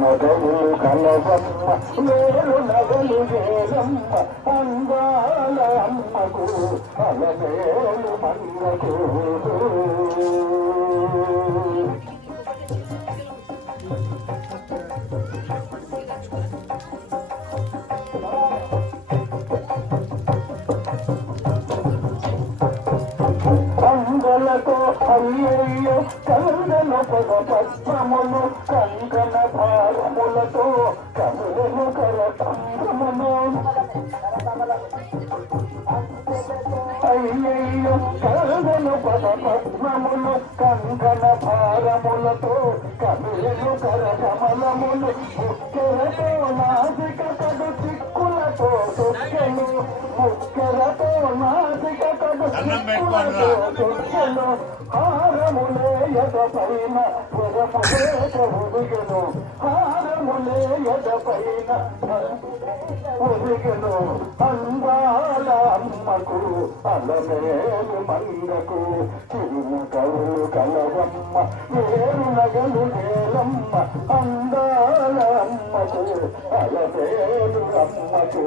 నగలు కలవమ్మ వేరు నగలు వేరమ్మ అందాల అమ్మకు అలవేలు మంగకు అంగలతో అయ్యయ్యో కరుణను పద పద్మములు కంకణ భారములతో కరుణను కరతంగమును అయ్యయ్యో కరుణను పద పద్మములు కంకణ భారములతో కరుణను కరకమలములు ముక్కెరతో నాసిక కడు చిక్కులతో దుఃఖను ముక్కెరతో నాసిక కడు హారములే ఎదపైన ఉదిగను హారములే ఎదపైన ఉదిగను అందాల అమ్మకు అలమేలు మంగకు చిరున కవులు కలవమ్మ వేరు నగలు వేలమ్మ అందాల అమ్మకు అలమేలు అమ్మకు